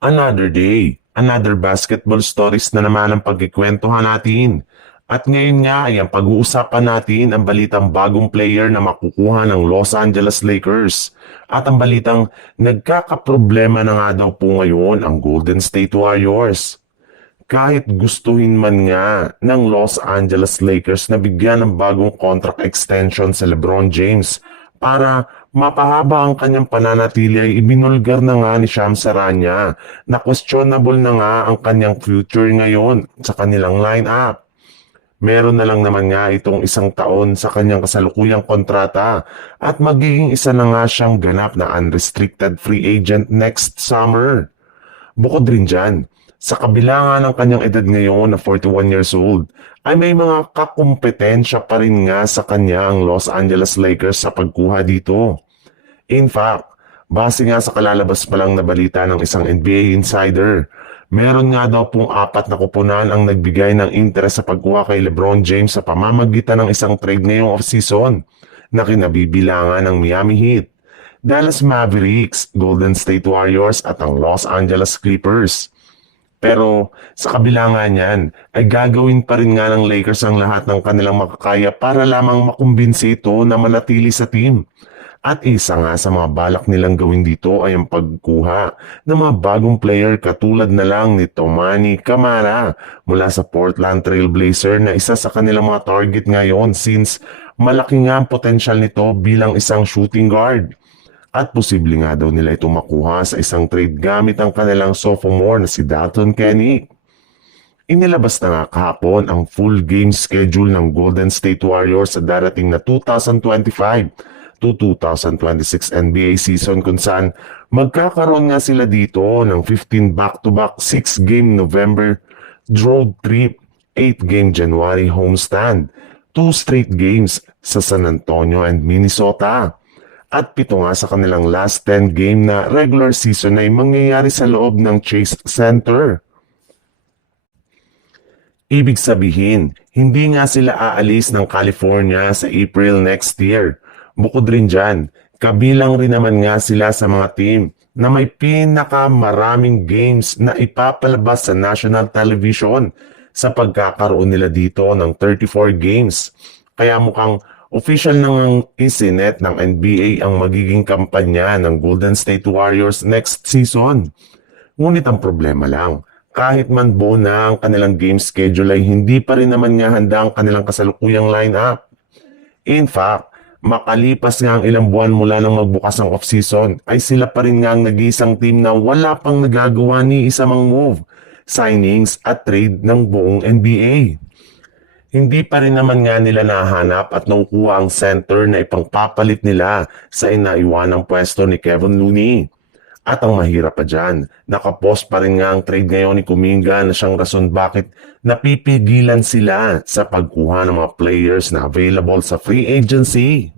Another day, another basketball stories na naman ang pagkikwentuhan natin. At ngayon nga ay ang pag-uusapan natin ang balitang bagong player na makukuha ng Los Angeles Lakers. At ang balitang nagkakaproblema na nga daw po ngayon ang Golden State Warriors. Kahit gustuhin man nga ng Los Angeles Lakers na bigyan ng bagong contract extension sa LeBron James para mapahaba ang kanyang pananatili ay ibinulgar na nga ni Shams Charania na questionable na nga ang kanyang future ngayon sa kanilang lineup. Meron na lang naman nga itong 1 taon sa kanyang kasalukuyang kontrata at magiging isa na nga siyang ganap na unrestricted free agent next summer. Bukod rin dyan, sa kabila nga ng kanyang edad ngayon na 41 years old, ay may mga kakumpetensya pa rin nga sa kanya ang Los Angeles Lakers sa pagkuha dito. In fact, base nga sa kalalabas pa lang na balita ng isang NBA insider, meron nga daw pong 4 na kupunan ang nagbigay ng interes sa pagkuha kay LeBron James sa pamamagitan ng isang trade ngayong offseason na kinabibilangan ng Miami Heat, Dallas Mavericks, Golden State Warriors at ang Los Angeles Clippers. Pero sa kabila nga niyan, ay gagawin pa rin nga ng Lakers ang lahat ng kanilang makakaya para lamang makumbinsi ito na manatili sa team. At isa nga sa mga balak nilang gawin dito ay ang pagkuha ng mga bagong player katulad na lang ni Toumani Camara mula sa Portland Trail Blazer na isa sa kanilang mga target ngayon since malaki nga ang potensyal nito bilang isang shooting guard. At posible nga daw nila ito makuha sa isang trade gamit ang kanilang sophomore na si Dalton Kenny. Inilabas na nga kahapon ang full game schedule ng Golden State Warriors sa darating na 2025 to 2026 NBA season kung saan magkakaroon nga sila dito ng 15 back-to-back 6-game November road trip, 8-game January homestand, 2 straight games sa San Antonio and Minnesota. At 7 nga sa kanilang last 10 game na regular season ay mangyayari sa loob ng Chase Center. Ibig sabihin, hindi nga sila aalis ng California sa April next year. Bukod rin dyan, kabilang rin naman nga sila sa mga team na may pinakamaraming games na ipapalabas sa national television sa pagkakaroon nila dito ng 34 games. Kaya mukhang official nang isinet ng NBA ang magiging kampanya ng Golden State Warriors next season. Ngunit ang problema lang, kahit man buo na ang kanilang game schedule ay hindi pa rin naman nga handa ang kanilang kasalukuyang lineup. In fact, makalipas nga ang ilang buwan mula nang magbukas ang off-season, ay sila pa rin nga ang nag-iisang team na wala pang nagagawa ni isa mang move, signings at trade ng buong NBA. Hindi pa rin naman nga nila nahanap at nakukuha ang center na ipangpapalit nila sa inaiwanang pwesto ni Kevin Looney. At ang mahirap pa dyan, nakapost pa rin nga ang trade ngayon ni Kuminga na siyang rason bakit napipigilan sila sa pagkuha ng mga players na available sa free agency.